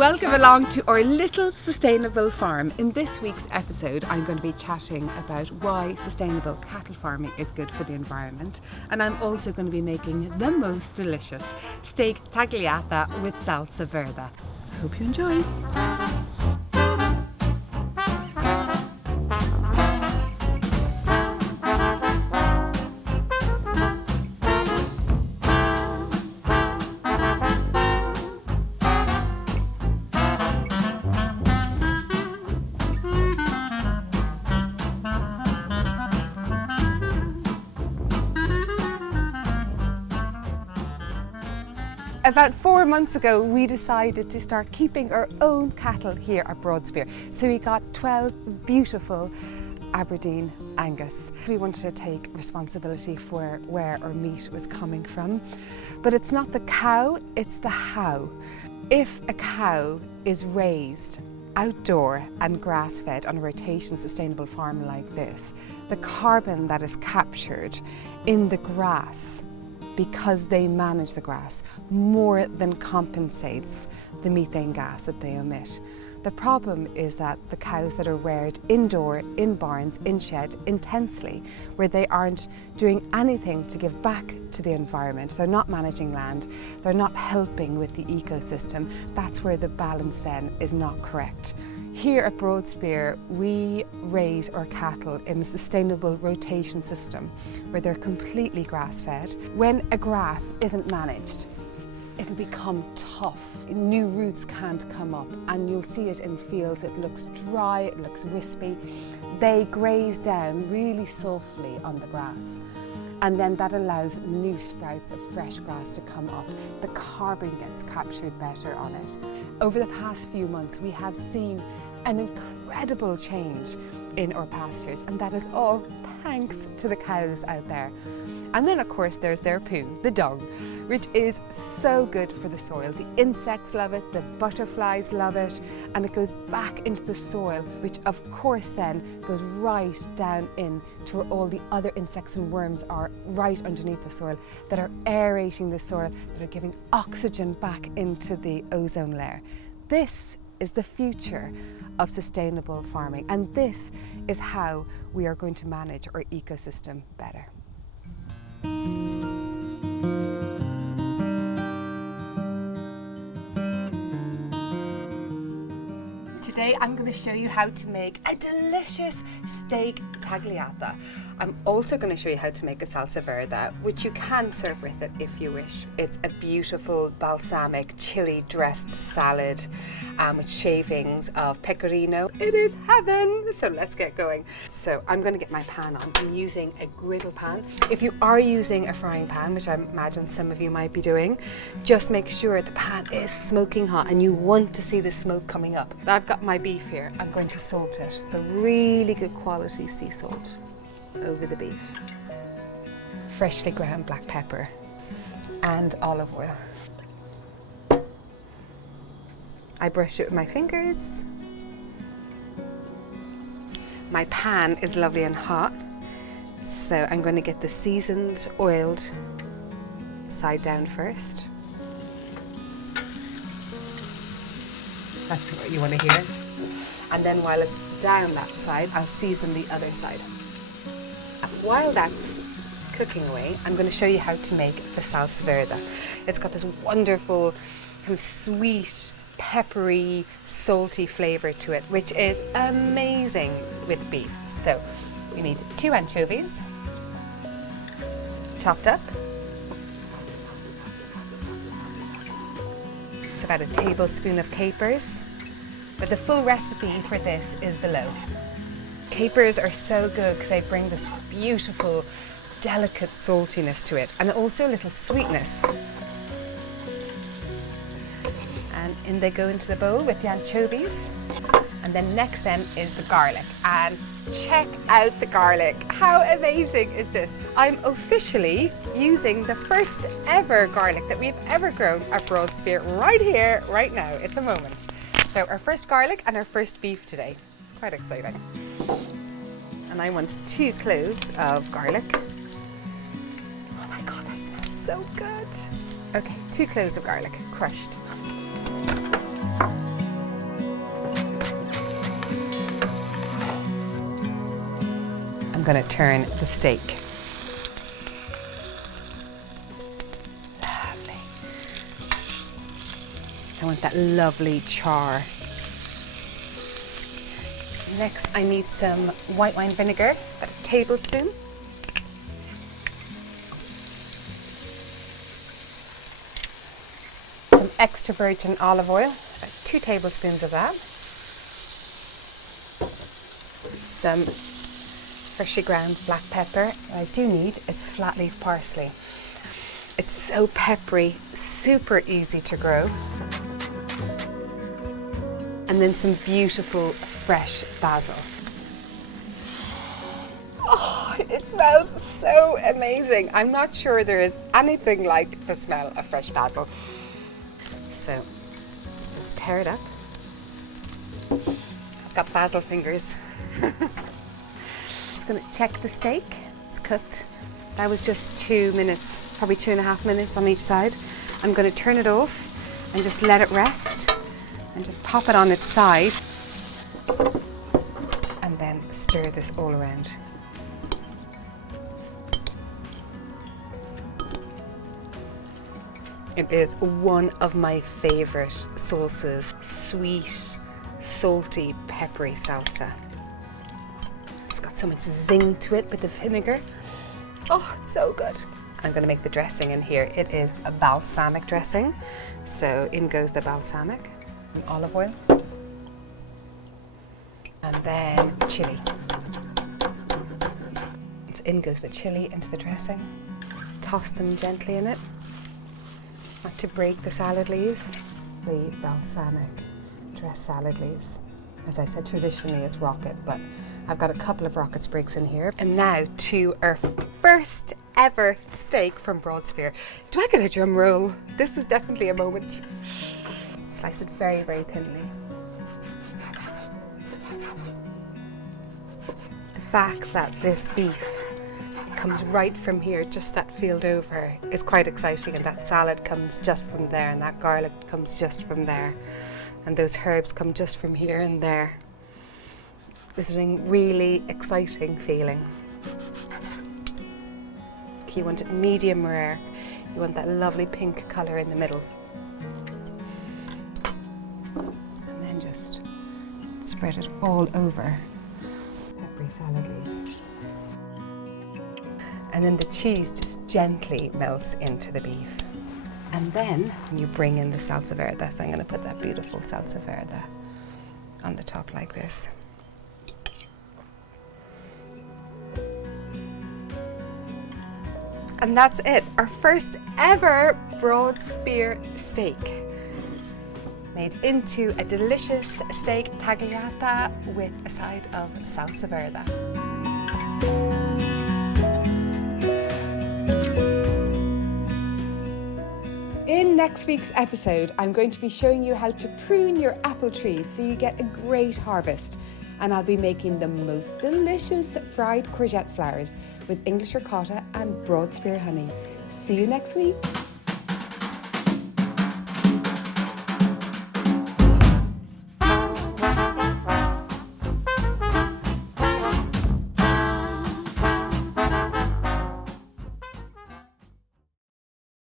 Welcome along to our little sustainable farm. In this week's episode, I'm going to be chatting about why sustainable cattle farming is good for the environment, and I'm also going to be making the most delicious steak tagliata with salsa verde. Hope you enjoy. About 4 months ago, we decided to start keeping our own cattle here at Broadspear. So we got 12 beautiful Aberdeen Angus. We wanted to take responsibility for where our meat was coming from. But it's not the cow, it's the how. If a cow is raised outdoor and grass-fed on a rotation sustainable farm like this, the carbon that is captured in the grass because they manage the grass more than compensates the methane gas that they emit. The problem is that the cows that are reared indoor, in barns, in shed, intensely, where they aren't doing anything to give back to the environment, they're not managing land, they're not helping with the ecosystem, that's where the balance then is not correct. Here at Broadspear, we raise our cattle in a sustainable rotation system where they're completely grass-fed. When a grass isn't managed, it'll become tough. New roots can't come up, and you'll see it in fields. It looks dry, it looks wispy. They graze down really softly on the grass, and then that allows new sprouts of fresh grass to come up. The carbon gets captured better on it. Over the past few months, we have seen an incredible change in our pastures, and that is all thanks to the cows out there. And then of course there's their poo, the dung, which is so good for the soil. The insects love it, the butterflies love it, and it goes back into the soil, which of course then goes right down in to where all the other insects and worms are, right underneath the soil, that are aerating the soil, that are giving oxygen back into the ozone layer. This is the future of sustainable farming, and this is how we are going to manage our ecosystem better. Today I'm going to show you how to make a delicious steak tagliata. I'm also going to show you how to make a salsa verde, which you can serve with it if you wish. It's a beautiful balsamic chili dressed salad with shavings of pecorino. It is heaven! So let's get going. So I'm going to get my pan on. I'm using a griddle pan. If you are using a frying pan, which I imagine some of you might be doing, just make sure the pan is smoking hot and you want to see the smoke coming up. I've got my beef here. I'm going to salt it. It's a really good quality sea salt over the beef. Freshly ground black pepper and olive oil. I brush it with my fingers. My pan is lovely and hot, so I'm going to get the seasoned, oiled side down first. That's what you want to hear. And then while it's down that side, I'll season the other side. While that's cooking away, I'm going to show you how to make the salsa verde. It's got this wonderful kind of sweet, peppery, salty flavour to it, which is amazing with beef. So we need 2 anchovies, chopped up. It's about a tablespoon of capers, but the full recipe for this is below. Capers are so good because they bring this beautiful, delicate saltiness to it, and also a little sweetness. And in they go into the bowl with the anchovies. And then next then is the garlic. And check out the garlic. How amazing is this? I'm officially using the first ever garlic that we've ever grown at Broadspear right here, right now. It's a moment. So our first garlic and our first beef today. It's quite exciting. And I want 2 cloves of garlic. Oh my God, that smells so good. Okay, 2 cloves of garlic, crushed. going to turn the steak. Lovely. I want that lovely char. Next, I need some white wine vinegar, about a tablespoon. Some extra virgin olive oil, about 2 tablespoons of that. Some freshly ground black pepper. What I do need is flat leaf parsley. It's so peppery, super easy to grow. And then some beautiful fresh basil. Oh, it smells so amazing. I'm not sure there is anything like the smell of fresh basil. So let's tear it up. I've got basil fingers. Just gonna check the steak. It's cooked. That was just 2 minutes, probably 2.5 minutes on each side. I'm gonna turn it off and just let it rest and just pop it on its side and then stir this all around. It is one of my favorite sauces. Sweet, salty, peppery salsa. It's got so much zing to it with the vinegar. Oh, it's so good. I'm going to make the dressing in here. It is a balsamic dressing. So in goes the balsamic and olive oil. And then chili. So in goes the chili into the dressing. Toss them gently in it. Not to break the salad leaves. The balsamic dressed salad leaves. As I said, traditionally it's rocket, but I've got a couple of rocket sprigs in here. And now to our first ever steak from Broadsphere. Do I get a drum roll? This is definitely a moment. Slice it very, very thinly. The fact that this beef comes right from here, just that field over, is quite exciting, and that salad comes just from there, and that garlic comes just from there, and those herbs come just from here and there. It's a really exciting feeling. You want it medium rare. You want that lovely pink colour in the middle. And then just spread it all over peppery salad leaves. And then the cheese just gently melts into the beef. And then you bring in the Salsa Verde. So I'm going to put that beautiful Salsa Verde on the top like this. And that's it, our first ever Broadsphere steak. Made into a delicious steak tagliata with a side of Salsa Verde. In next week's episode, I'm going to be showing you how to prune your apple trees so you get a great harvest. And I'll be making the most delicious fried courgette flowers with English ricotta and Broadsphere honey. See you next week.